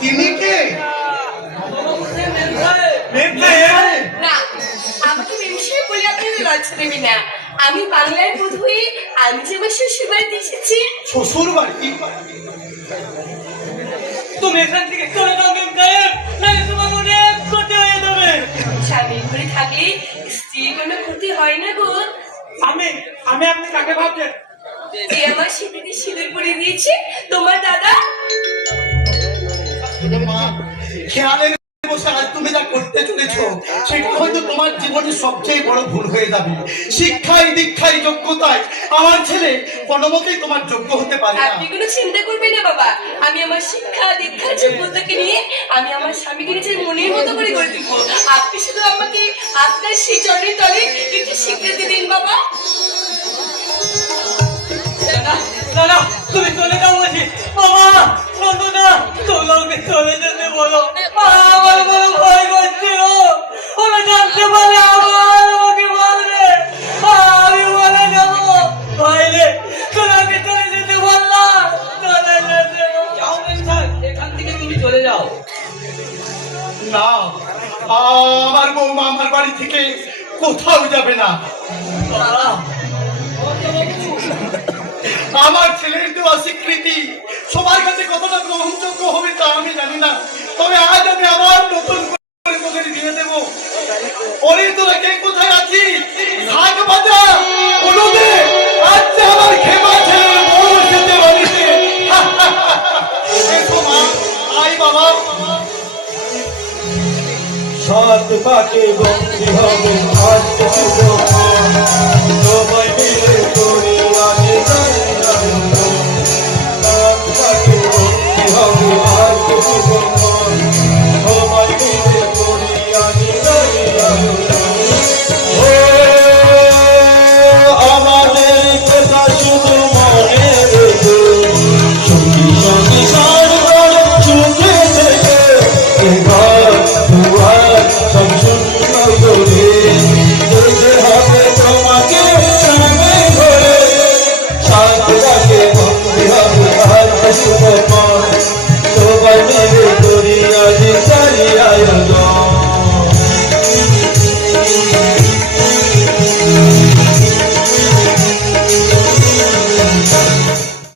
তিনি কে? আমাকে ব্যবসায় বলে আপনি লজ্জা দেবেন না। আমি বাংলার বোধ হয়ে আমি যে আমার শ্বশুর বাড়িতে এসেছি। শ্বশুর বাড়ি? তুমি এখান থেকে চলে যাও মেম সাহেব, নাহলে তোমার অনেক ক্ষতি হয়ে যাবে। স্বামী ঘরে থাকলে স্ত্রীর কোনো ক্ষতি হয় না গো। আমি আপনি কাকে ভাবছেন? যে আমার সিঁদুরে সিঁদুর পরিয়ে দিয়েছে তোমার দাদা। খেয়ালের বসে আজ তুমি যা করতে চলেছো সেটা হয়তো তোমার জীবনের সবচেয়ে বড় ভুল হয়ে যাবে। শিক্ষায় দীক্ষায় যোগ্যতায় আমার ছেলে কোনোমতেই তোমার যোগ্য হতে পারে না। আপনি কোনো চিন্তা করবেন না বাবা, আমি আমার শিক্ষা দীক্ষা যোগ্যতাকে নিয়ে আমি আমার স্বামীকে নিজের মনের মতো করে গড়ে তুলবো। আপনি শুধু আমাকে আপনার সেই চরণের তলে একটু স্বীকৃতি দিন বাবা। না তুমি চলে যাও বলছি। বাবা বন্ধু না, তোমাকে চলে যেতে বলো। আমার বড় ভয় করছে গো, ওরা জানতে পারে আমাকে মারবে, আমি মারা যাবো। ভাইরে তোমাকে চলে যেতে বললাম, চলে যেতে। যাও মেম সাহেব, এখান থেকে তুমি চলে যাও। না, আমার বৌমা আমার বাড়ি থেকে কোথাও যাবে না। আমার ছেলের দেওয়া স্বীকৃতি সবার কাছে কতটা গ্রহণযোগ্য হবে তা আমি জানি না, তবে আজ আমি আবার নতুন করে তোদের বিয়ে দেবো। ওরে তোরা কে কোথায় আছিস? শাক বাজা অনুদে আজ আমার খেমা ছেলের বউ যেতে বাড়িতে। এসো মা, আই বাবা। সাত পাকে বন্দী হবে আজ তোমায়